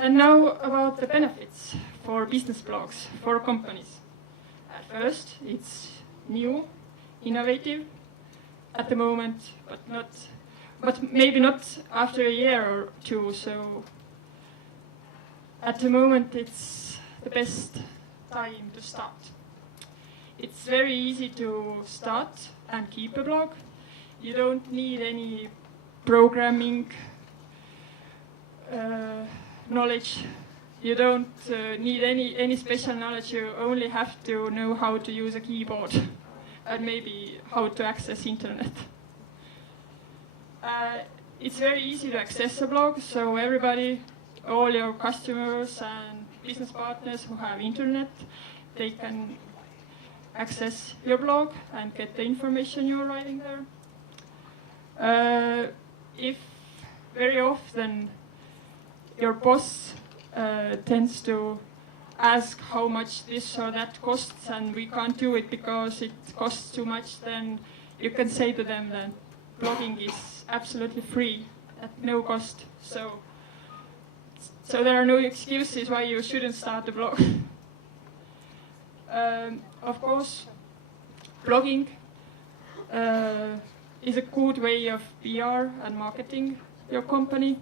And now about the benefits for business blogs, for companies. At first, it's new, innovative at the moment, but maybe not after a year or two. So at the moment, it's the best time to start. It's very easy to start and keep a blog. You don't need any programming knowledge. You don't need any special knowledge. You only have to know how to use a keyboard and maybe how to access internet. It's very easy to access a blog, so everybody, all your customers and business partners who have internet, they can access your blog and get the information you're writing there. If very often your boss tends to ask how much this or that costs and we can't do it because it costs too much, then you can say to them that blogging is absolutely free at no cost. So there are no excuses why you shouldn't start a blog. Of course, blogging is a good way of PR and marketing your company.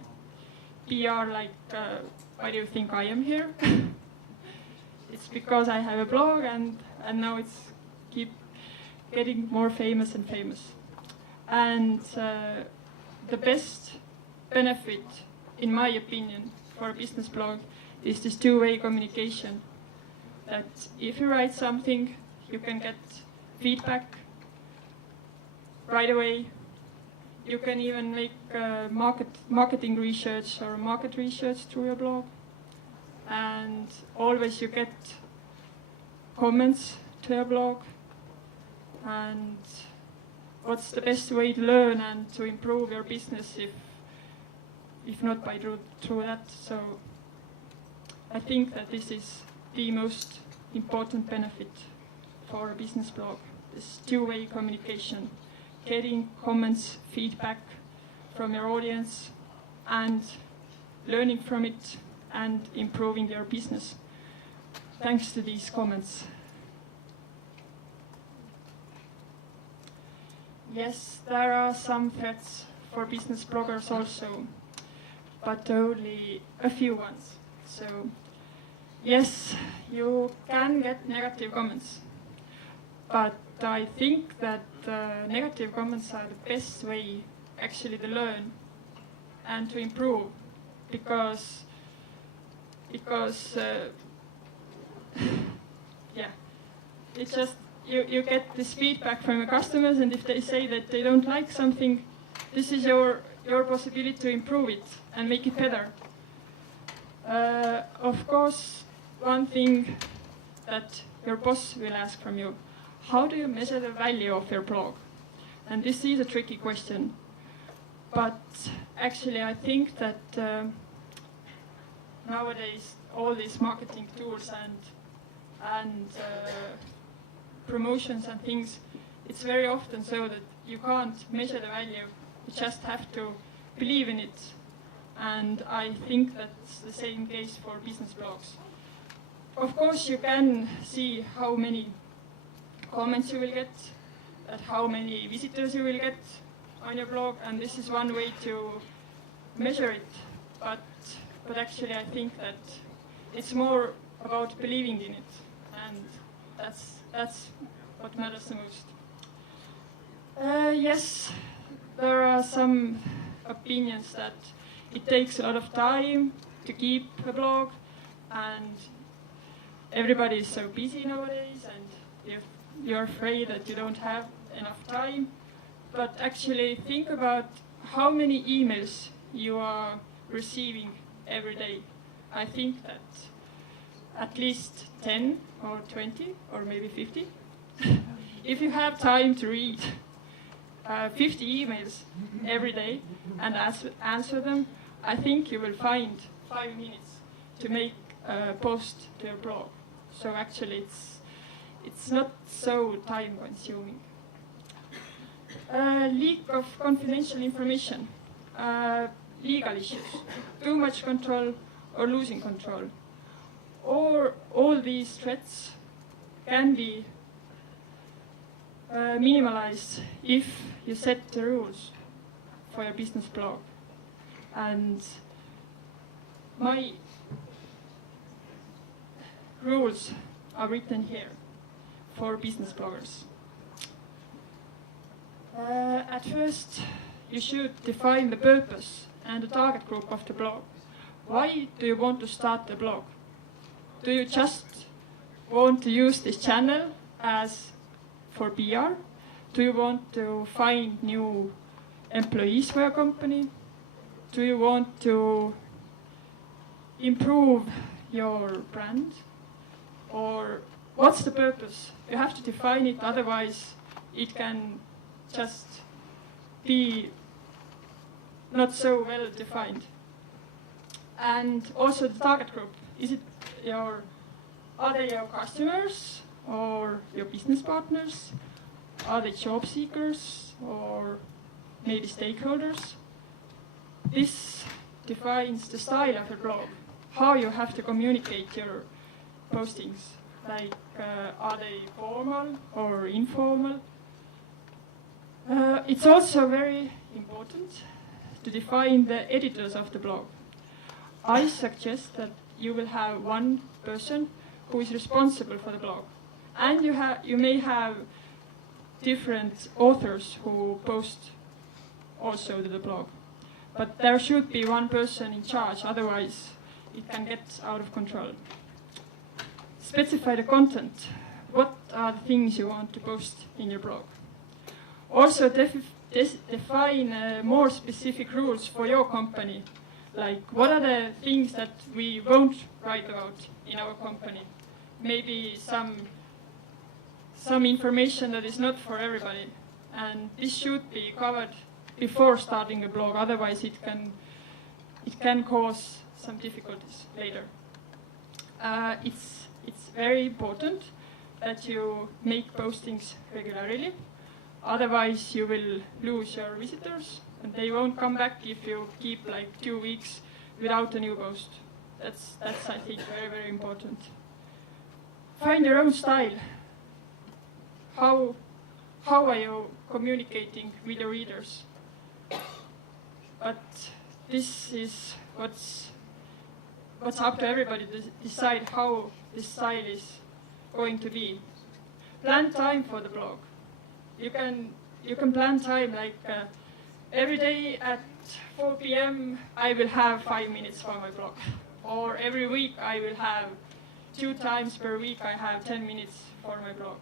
PR, like, why do you think I am here? It's because I have a blog and now it's keep getting more famous and famous. And the best benefit, in my opinion, for a business blog is this two-way communication. That if you write something, you can get feedback right away. You can even make marketing research or market research through your blog. And always you get comments to your blog. And what's the best way to learn and to improve your business if not by through that? So I think that this is the most important benefit for a business blog, this two-way communication, getting comments, feedback from your audience and learning from it and improving your business thanks to these comments. Yes, there are some threats for business bloggers also, but only a few ones. So yes, you can get negative comments, but I think that negative comments are the best way actually to learn and to improve, because yeah, it's just you get this feedback from your customers, and if they say that they don't like something, this is your possibility to improve it and make it better. Of course, one thing that your boss will ask from you: how do you measure the value of your blog? And this is a tricky question. But actually, I think that nowadays all these marketing tools and promotions and things, it's very often so that you can't measure the value. You just have to believe in it. And I think that's the same case for business blogs. Of course, you can see how many comments you will get, at how many visitors you will get on your blog, and this is one way to measure it. But actually, I think that it's more about believing in it, and that's what matters the most. Yes, there are some opinions that it takes a lot of time to keep a blog, and everybody is so busy nowadays, and you're afraid that you don't have enough time. But actually think about how many emails you are receiving every day. I think that at least 10 or 20 or maybe 50. If you have time to read 50 emails every day and answer them, I think you will find 5 minutes to make a post to your blog. So actually it's not so time consuming. Leak of confidential information, legal issues, too much control or losing control. Or all these threats can be minimalized if you set the rules for your business blog. And my rules are written here for business bloggers. At first, you should define the purpose and the target group of the blog. Why do you want to start the blog? Do you just want to use this channel as for PR? Do you want to find new employees for your company? Do you want to improve your brand? Or what's the purpose? You have to define it, otherwise it can just be not so well defined. And also the target group. Are they your customers or your business partners? Are they job seekers or maybe stakeholders? This defines the style of your blog, how you have to communicate your postings. Like, are they formal or informal? It's also very important to define the editors of the blog. I suggest that you will have one person who is responsible for the blog. And you may have different authors who post also to the blog. But there should be one person in charge, otherwise it can get out of control. Specify the content. What are the things you want to post in your blog? Also define more specific rules for your company. Like, what are the things that we won't write about in our company? Maybe some information that is not for everybody. And this should be covered before starting a blog, otherwise it can cause some difficulties later. It's very important that you make postings regularly, otherwise you will lose your visitors and they won't come back if you keep like 2 weeks without a new post. That's I think very, very important. Find your own style. How are you communicating with your readers? But this is what's up to everybody to decide how this style is going to be. Plan time for the blog. You can plan time like every day at 4 p.m. I will have 5 minutes for my blog. Or every week I will have 2 times per week I have 10 minutes for my blog.